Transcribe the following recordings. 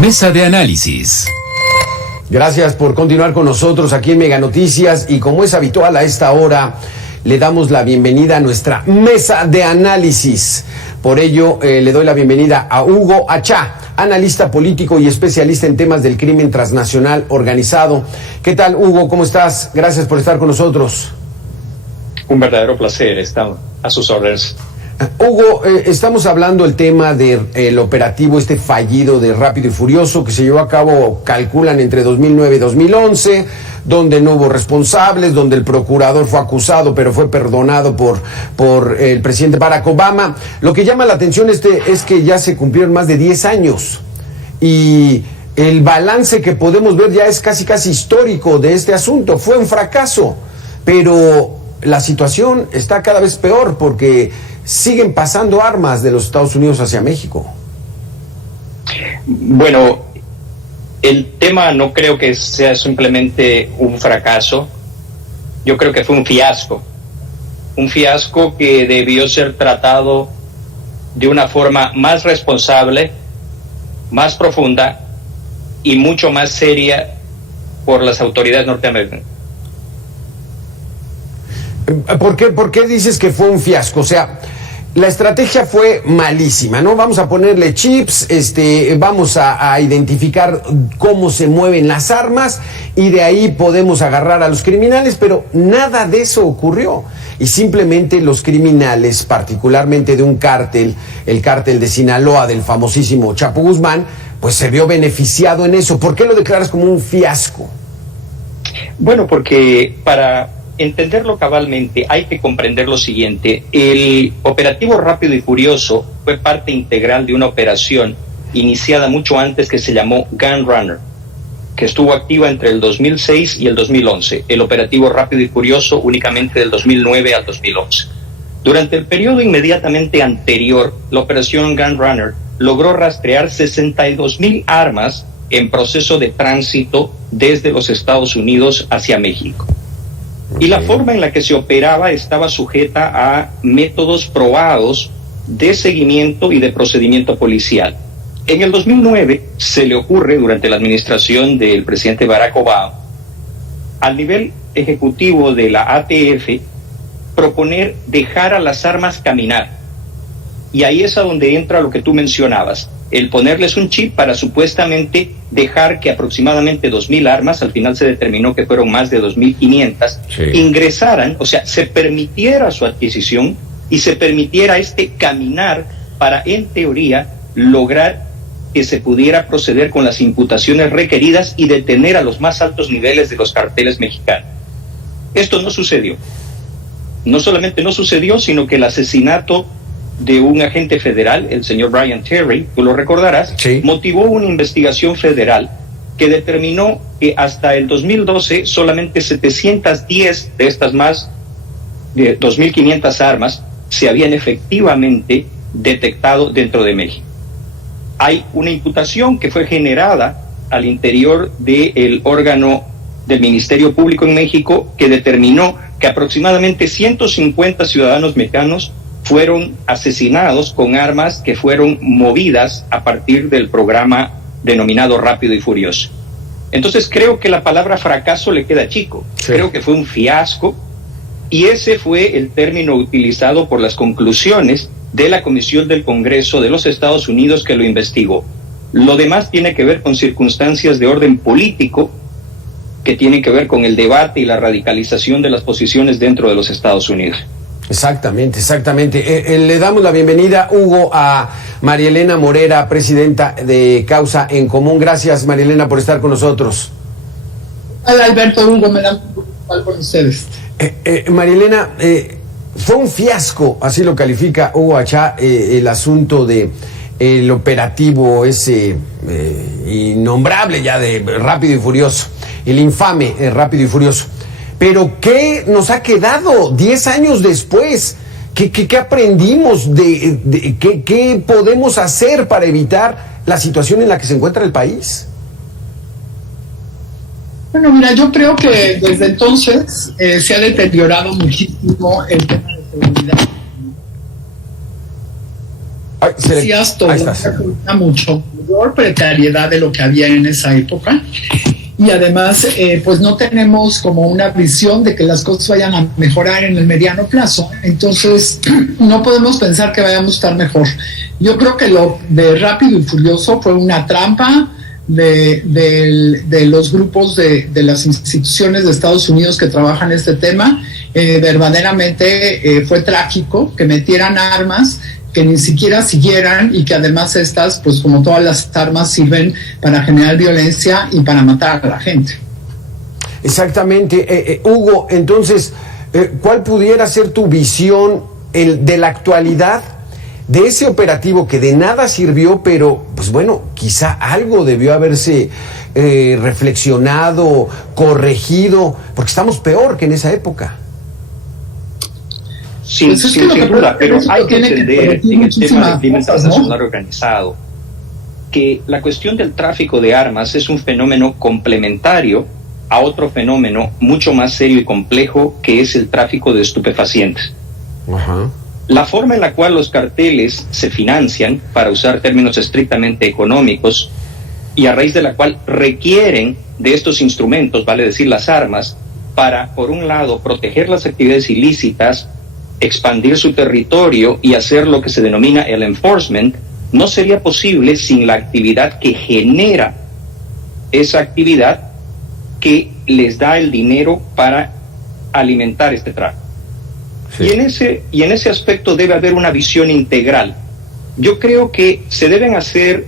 Mesa de análisis. Gracias por continuar con nosotros aquí en Mega Noticias, y como es habitual a esta hora, le damos la bienvenida a nuestra mesa de análisis. Por ello, le doy la bienvenida a Hugo Achá, analista político y especialista en temas del crimen transnacional organizado. ¿Qué tal, Hugo? ¿Cómo estás? Gracias por estar con nosotros. Un verdadero placer, estamos a sus órdenes. Hugo, estamos hablando del tema del operativo fallido de Rápido y Furioso que se llevó a cabo, calculan, entre 2009 y 2011, donde no hubo responsables, donde el procurador fue acusado pero fue perdonado por el presidente Barack Obama. Lo que llama la atención es que ya se cumplieron más de 10 años y el balance que podemos ver ya es casi histórico de este asunto. Fue un fracaso, pero la situación está cada vez peor porque siguen pasando armas de los Estados Unidos hacia México. Bueno, el tema no creo que sea simplemente un fracaso. Yo creo que fue un fiasco que debió ser tratado de una forma más responsable, más profunda y mucho más seria por las autoridades norteamericanas. ¿Por qué dices que fue un fiasco? O sea, la estrategia fue malísima, ¿no? Vamos a ponerle chips, vamos a identificar cómo se mueven las armas y de ahí podemos agarrar a los criminales, pero nada de eso ocurrió. Y simplemente los criminales, particularmente de un cártel, el cártel de Sinaloa, del famosísimo Chapo Guzmán, pues se vio beneficiado en eso. ¿Por qué lo declaras como un fiasco? Bueno, porque para entenderlo cabalmente hay que comprender lo siguiente: el operativo Rápido y Furioso fue parte integral de una operación iniciada mucho antes que se llamó Gun Runner, que estuvo activa entre el 2006 y el 2011, el operativo Rápido y Furioso únicamente del 2009 al 2011. Durante el periodo inmediatamente anterior, la operación Gun Runner logró rastrear 62,000 armas en proceso de tránsito desde los Estados Unidos hacia México. Y la forma en la que se operaba estaba sujeta a métodos probados de seguimiento y de procedimiento policial. En el 2009 se le ocurre, durante la administración del presidente Barack Obama, al nivel ejecutivo de la ATF, proponer dejar a las armas caminar. Y ahí es a donde entra lo que tú mencionabas, el ponerles un chip para supuestamente dejar que aproximadamente 2,000 armas, al final se determinó que fueron más de 2,500, ingresaran, o sea, se permitiera su adquisición y se permitiera caminar para, en teoría, lograr que se pudiera proceder con las imputaciones requeridas y detener a los más altos niveles de los carteles mexicanos. Esto no sucedió. No solamente no sucedió, sino que el asesinato de un agente federal, el señor Brian Terry, tú lo recordarás, motivó una investigación federal que determinó que hasta el 2012 solamente 710 de estas más de 2,500 armas se habían efectivamente detectado dentro de México. Hay una imputación que fue generada al interior del órgano del Ministerio Público en México que determinó que aproximadamente 150 ciudadanos mexicanos fueron asesinados con armas que fueron movidas a partir del programa denominado Rápido y Furioso. Entonces creo que la palabra fracaso le queda chico. Creo que fue un fiasco, y ese fue el término utilizado por las conclusiones de la Comisión del Congreso de los Estados Unidos que lo investigó. Lo demás tiene que ver con circunstancias de orden político que tienen que ver con el debate y la radicalización de las posiciones dentro de los Estados Unidos. Exactamente. Le damos la bienvenida, Hugo, a María Elena Morera, presidenta de Causa en Común. Gracias, María Elena, por estar con nosotros. Hola, Alberto. Hugo, me da igual por ustedes. María Elena, fue un fiasco, así lo califica Hugo Achá, el asunto de el operativo ese innombrable ya de Rápido y Furioso, el infame Rápido y Furioso. Pero ¿qué nos ha quedado 10 años después? ¿Qué aprendimos? ¿Qué podemos hacer para evitar la situación en la que se encuentra el país? Bueno, mira, yo creo que desde entonces se ha deteriorado muchísimo el tema de seguridad. Ahí estás. Mucho. mayor precariedad de lo que había en esa época. Y además, pues no tenemos como una visión de que las cosas vayan a mejorar en el mediano plazo. Entonces, no podemos pensar que vayamos a estar mejor. Yo creo que lo de Rápido y Furioso fue una trampa de los grupos de las instituciones de Estados Unidos que trabajan este tema. Verdaderamente fue trágico que metieran armas que ni siquiera siguieran y que además estas, pues como todas las armas, sirven para generar violencia y para matar a la gente. Exactamente. Hugo, entonces, ¿cuál pudiera ser tu visión de la actualidad de ese operativo que de nada sirvió, pero, pues bueno, quizá algo debió haberse reflexionado, corregido, porque estamos peor que en esa época? Sin duda, pero hay que entender en el tema del crimen transnacional organizado que la cuestión del tráfico de armas es un fenómeno complementario a otro fenómeno mucho más serio y complejo, que es el tráfico de estupefacientes. Ajá. La forma en la cual los carteles se financian, para usar términos estrictamente económicos, y a raíz de la cual requieren de estos instrumentos, vale decir las armas, para, por un lado, proteger las actividades ilícitas, expandir su territorio y hacer lo que se denomina el enforcement, no sería posible sin la actividad que genera esa actividad que les da el dinero para alimentar este tráfico. Sí. Y en ese aspecto debe haber una visión integral. Yo creo que se deben hacer,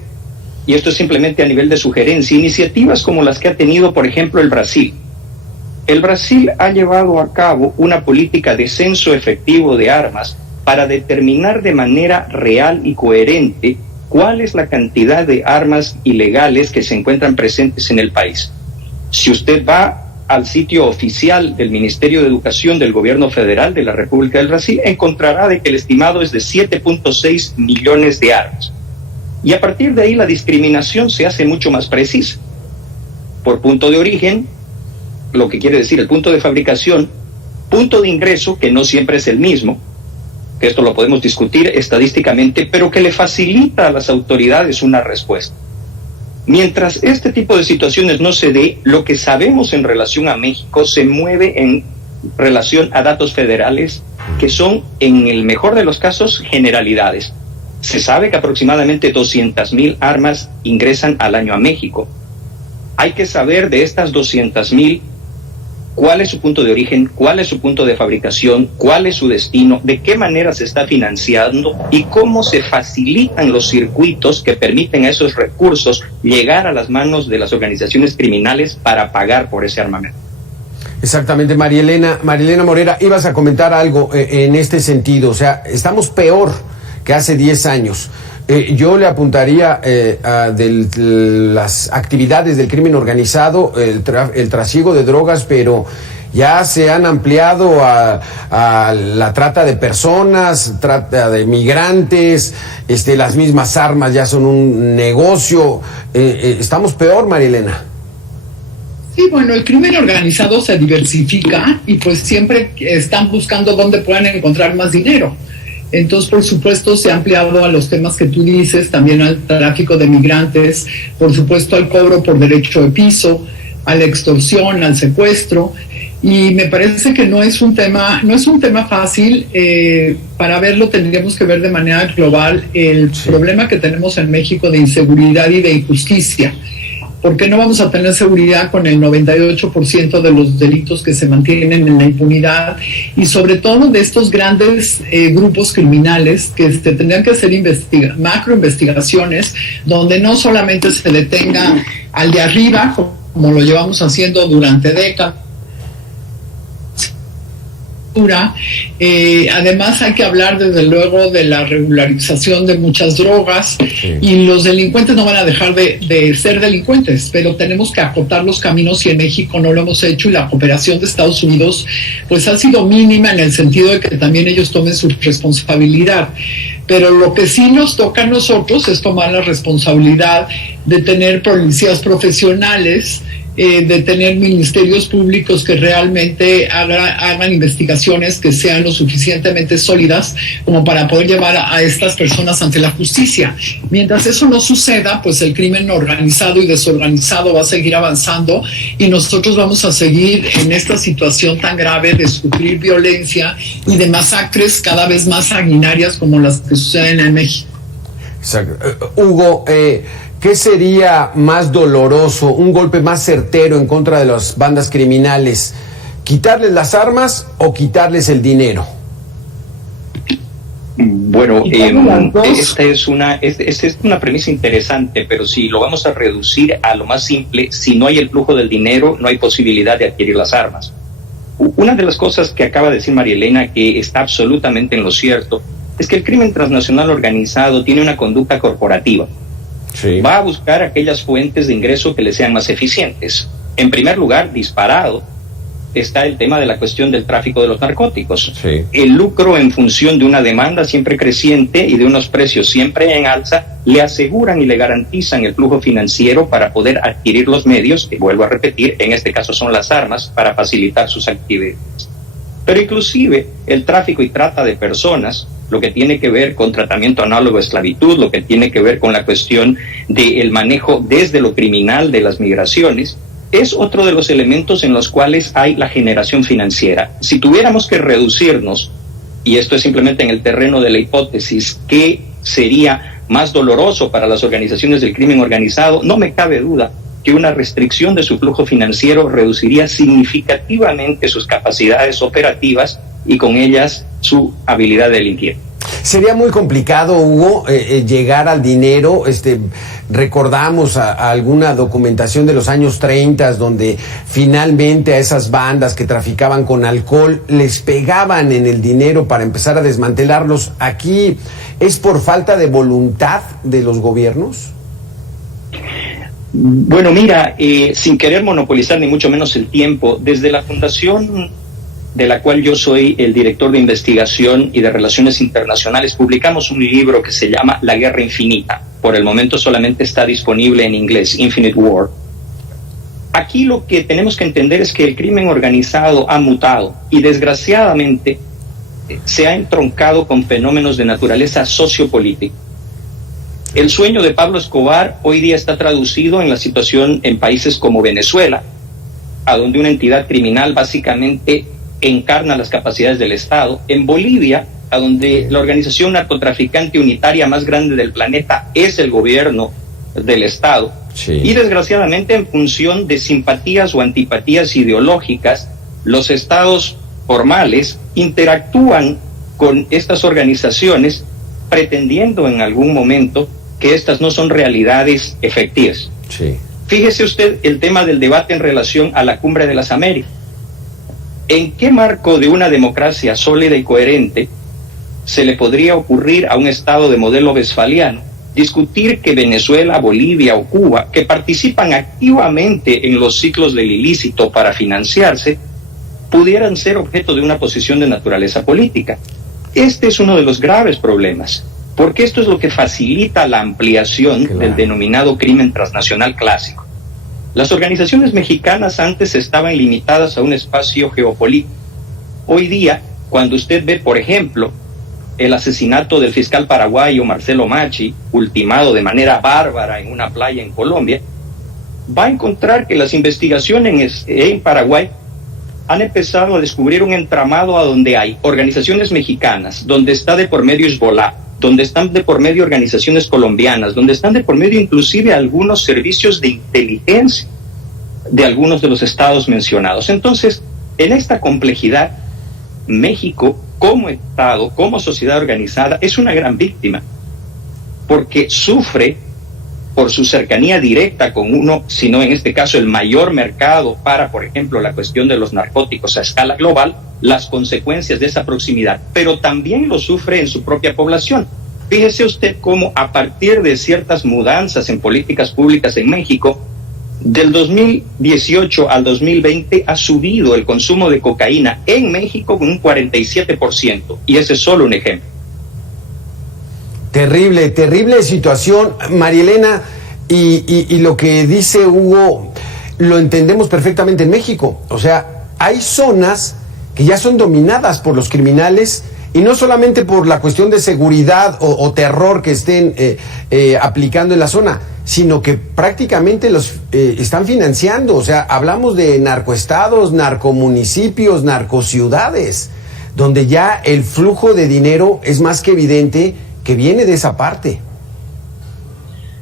y esto es simplemente a nivel de sugerencia, iniciativas como las que ha tenido, por ejemplo, el Brasil. El Brasil ha llevado a cabo una política de censo efectivo de armas para determinar de manera real y coherente cuál es la cantidad de armas ilegales que se encuentran presentes en el país. Si usted va al sitio oficial del Ministerio de Educación del Gobierno Federal de la República del Brasil, encontrará de que el estimado es de 7.6 millones de armas. Y a partir de ahí la discriminación se hace mucho más precisa. Por punto de origen, lo que quiere decir el punto de fabricación, punto de ingreso, que no siempre es el mismo, que esto lo podemos discutir estadísticamente, pero que le facilita a las autoridades una respuesta. Mientras este tipo de situaciones no se dé, lo que sabemos en relación a México se mueve en relación a datos federales que son, en el mejor de los casos, generalidades. Se sabe que aproximadamente 200,000 armas ingresan al año a México. Hay que saber de estas 200,000 cuál es su punto de origen, cuál es su punto de fabricación, cuál es su destino, de qué manera se está financiando y cómo se facilitan los circuitos que permiten a esos recursos llegar a las manos de las organizaciones criminales para pagar por ese armamento. Exactamente, María Elena Morera, ibas a comentar algo en este sentido. O sea, estamos peor que hace 10 años. Yo le apuntaría de las actividades del crimen organizado, el trasiego de drogas, pero ya se han ampliado a la trata de personas, trata de migrantes, las mismas armas ya son un negocio. Estamos peor, María Elena. Sí, bueno, el crimen organizado se diversifica y pues siempre están buscando dónde puedan encontrar más dinero. Entonces, por supuesto, se ha ampliado a los temas que tú dices, también al tráfico de migrantes, por supuesto al cobro por derecho de piso, a la extorsión, al secuestro, y me parece que no es un tema fácil. Para verlo tendríamos que ver de manera global el problema que tenemos en México de inseguridad y de injusticia. ¿Por qué no vamos a tener seguridad con el 98% de los delitos que se mantienen en la impunidad? Y sobre todo de estos grandes grupos criminales que tendrían que hacer macroinvestigaciones, donde no solamente se detenga al de arriba, como lo llevamos haciendo durante décadas. Además hay que hablar desde luego de la regularización de muchas drogas, y los delincuentes no van a dejar de ser delincuentes, pero tenemos que acotar los caminos, y en México no lo hemos hecho, y la cooperación de Estados Unidos pues ha sido mínima en el sentido de que también ellos tomen su responsabilidad. Pero lo que sí nos toca a nosotros es tomar la responsabilidad de tener policías profesionales de tener ministerios públicos que realmente hagan investigaciones que sean lo suficientemente sólidas como para poder llevar a estas personas ante la justicia. Mientras eso no suceda, pues el crimen organizado y desorganizado va a seguir avanzando y nosotros vamos a seguir en esta situación tan grave de sufrir violencia y de masacres cada vez más sanguinarias como las que suceden en México. Exacto. Hugo, ¿qué sería más doloroso, un golpe más certero en contra de las bandas criminales? ¿Quitarles las armas o quitarles el dinero? Bueno, esta es una premisa interesante, pero si lo vamos a reducir a lo más simple, si no hay el flujo del dinero, no hay posibilidad de adquirir las armas. Una de las cosas que acaba de decir María Elena, que está absolutamente en lo cierto, es que el crimen transnacional organizado tiene una conducta corporativa. Sí. Va a buscar aquellas fuentes de ingreso que le sean más eficientes. En primer lugar, disparado, está el tema de la cuestión del tráfico de los narcóticos. Sí. El lucro en función de una demanda siempre creciente y de unos precios siempre en alza, le aseguran y le garantizan el flujo financiero para poder adquirir los medios, que vuelvo a repetir, en este caso son las armas, para facilitar sus actividades. Pero inclusive el tráfico y trata de personas, lo que tiene que ver con tratamiento análogo a esclavitud, lo que tiene que ver con la cuestión del manejo desde lo criminal de las migraciones, es otro de los elementos en los cuales hay la generación financiera. Si tuviéramos que reducirnos, y esto es simplemente en el terreno de la hipótesis, ¿qué sería más doloroso para las organizaciones del crimen organizado? No me cabe duda que una restricción de su flujo financiero reduciría significativamente sus capacidades operativas y con ellas su habilidad de delinquir. Sería muy complicado, Hugo, llegar al dinero. Recordamos a alguna documentación de los años 30 donde finalmente a esas bandas que traficaban con alcohol les pegaban en el dinero para empezar a desmantelarlos. ¿Aquí es por falta de voluntad de los gobiernos? Bueno, mira, sin querer monopolizar ni mucho menos el tiempo, desde la fundación de la cual yo soy el director de investigación y de relaciones internacionales, publicamos un libro que se llama La Guerra Infinita. Por el momento solamente está disponible en inglés, Infinite War. Aquí lo que tenemos que entender es que el crimen organizado ha mutado y desgraciadamente se ha entroncado con fenómenos de naturaleza sociopolítica. El sueño de Pablo Escobar hoy día está traducido en la situación en países como Venezuela, a donde una entidad criminal básicamente encarna las capacidades del Estado. En Bolivia, a donde la organización narcotraficante unitaria más grande del planeta es el gobierno del Estado. Sí. Y desgraciadamente, en función de simpatías o antipatías ideológicas, los estados formales interactúan con estas organizaciones pretendiendo en algún momento que estas no son realidades efectivas. Sí. Fíjese usted el tema del debate en relación a la Cumbre de las Américas. ¿En qué marco de una democracia sólida y coherente se le podría ocurrir a un Estado de modelo westfaliano discutir que Venezuela, Bolivia o Cuba, que participan activamente en los ciclos del ilícito para financiarse, pudieran ser objeto de una posición de naturaleza política? Este es uno de los graves problemas, porque esto es lo que facilita la ampliación del denominado crimen transnacional clásico. Las organizaciones mexicanas antes estaban limitadas a un espacio geopolítico. Hoy día, cuando usted ve, por ejemplo, el asesinato del fiscal paraguayo Marcelo Macchi, ultimado de manera bárbara en una playa en Colombia, va a encontrar que las investigaciones en Paraguay han empezado a descubrir un entramado a donde hay organizaciones mexicanas, donde está de por medio Hezbollah, donde están de por medio organizaciones colombianas, donde están de por medio inclusive algunos servicios de inteligencia de algunos de los estados mencionados. Entonces, en esta complejidad, México como Estado, como sociedad organizada, es una gran víctima, porque sufre por su cercanía directa con uno, sino en este caso el mayor mercado para, por ejemplo, la cuestión de los narcóticos a escala global, las consecuencias de esa proximidad, pero también lo sufre en su propia población. Fíjese usted cómo a partir de ciertas mudanzas en políticas públicas en México, del 2018 al 2020 ha subido el consumo de cocaína en México con un 47%, y ese es solo un ejemplo. Terrible, terrible situación, María Elena, y lo que dice Hugo, lo entendemos perfectamente en México. O sea, hay zonas que ya son dominadas por los criminales, y no solamente por la cuestión de seguridad o terror que estén aplicando en la zona, sino que prácticamente los están financiando. O sea, hablamos de narcoestados, narcomunicipios, narcociudades, donde ya el flujo de dinero es más que evidente que viene de esa parte.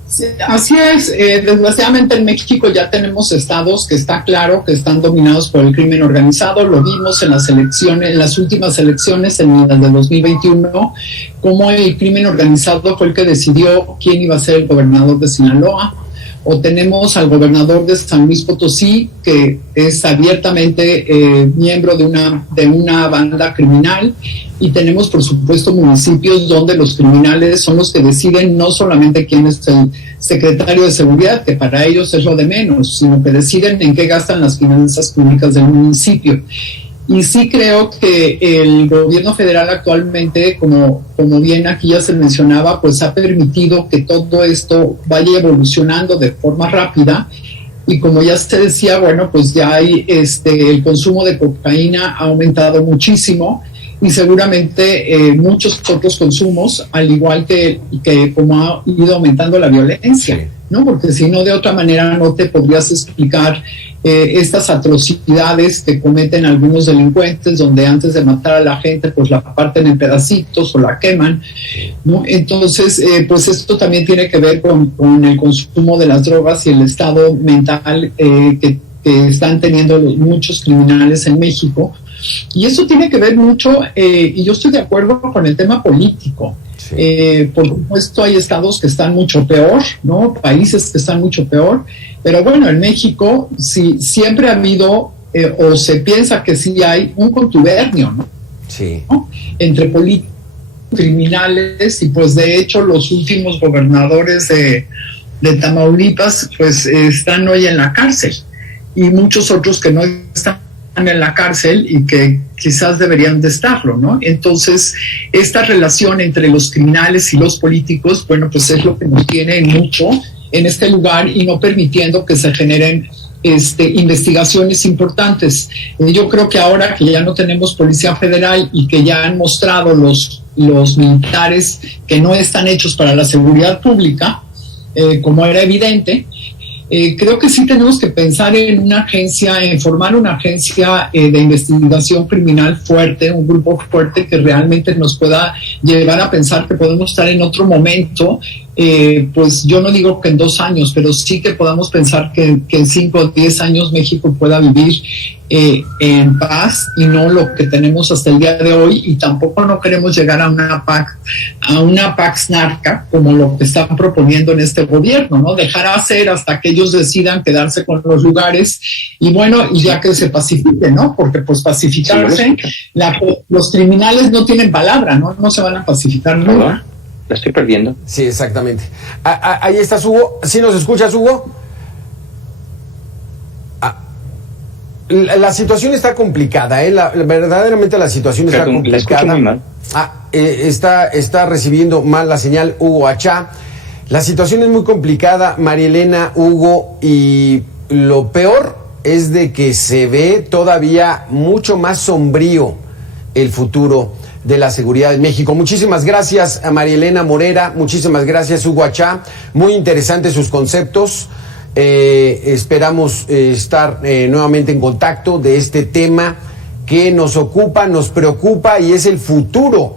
Sí, así es. Desgraciadamente en México ya tenemos estados que está claro que están dominados por el crimen organizado. Lo vimos en las elecciones, en las últimas elecciones, en las de 2021, como el crimen organizado fue el que decidió quién iba a ser el gobernador de Sinaloa. O tenemos al gobernador de San Luis Potosí, que es abiertamente miembro de una banda criminal, y tenemos, por supuesto, municipios donde los criminales son los que deciden no solamente quién es el secretario de seguridad, que para ellos es lo de menos, sino que deciden en qué gastan las finanzas públicas del municipio. Y sí creo que el gobierno federal actualmente, como bien aquí ya se mencionaba, pues ha permitido que todo esto vaya evolucionando de forma rápida. Y como ya se decía, bueno, pues ya hay el consumo de cocaína ha aumentado muchísimo, y seguramente muchos otros consumos, al igual que como ha ido aumentando la violencia, ¿no? Porque si no, de otra manera no te podrías explicar estas atrocidades que cometen algunos delincuentes, donde antes de matar a la gente pues la parten en pedacitos o la queman, ¿no? Entonces pues esto también tiene que ver con el consumo de las drogas y el estado mental que están teniendo muchos criminales en México, y eso tiene que ver mucho, y yo estoy de acuerdo con el tema político. Por supuesto hay estados que están mucho peor, ¿no? Países que están mucho peor, pero bueno, en México sí, siempre ha habido, o se piensa que sí hay un contubernio, ¿no? Sí. ¿No? Entre políticos criminales, y pues de hecho los últimos gobernadores de Tamaulipas pues están hoy en la cárcel, y muchos otros que no están en la cárcel y que quizás deberían de estarlo, ¿no? Entonces, esta relación entre los criminales y los políticos, bueno, pues es lo que nos tiene mucho en este lugar y no permitiendo que se generen investigaciones importantes. Yo creo que ahora que ya no tenemos Policía Federal y que ya han mostrado los militares que no están hechos para la seguridad pública, como era evidente, creo que sí tenemos que pensar en una agencia, en formar una agencia de investigación criminal fuerte, un grupo fuerte que realmente nos pueda llevar a pensar que podemos estar en otro momento, pues yo no digo que en 2 años, pero sí que podamos pensar que en 5 o 10 años México pueda vivir en paz, y no lo que tenemos hasta el día de hoy, y tampoco no queremos llegar a una Pax Narca como lo que están proponiendo en este gobierno, ¿no? Dejar hacer hasta que ellos decidan quedarse con los lugares, y bueno, y ya que se pacifique, ¿no? Porque pues pacificarse, los criminales no tienen palabra, ¿no? No se van a pacificar nunca. La estoy perdiendo. Sí, exactamente. Ahí estás, Hugo. ¿Sí nos escuchas, Hugo? La situación está complicada, verdaderamente la situación está complicada. La escucho muy mal. Está recibiendo mal la señal Hugo Achá. La situación es muy complicada, María Elena, Hugo, y lo peor es de que se ve todavía mucho más sombrío el futuro de la seguridad en México. Muchísimas gracias a María Elena Morera, muchísimas gracias Hugo Achá, muy interesantes sus conceptos. Esperamos estar nuevamente en contacto de este tema que nos ocupa, nos preocupa, y es el futuro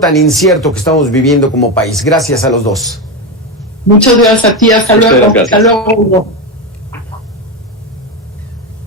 tan incierto que estamos viviendo como país. Gracias a los dos. Muchas gracias a ti, hasta luego, Hugo.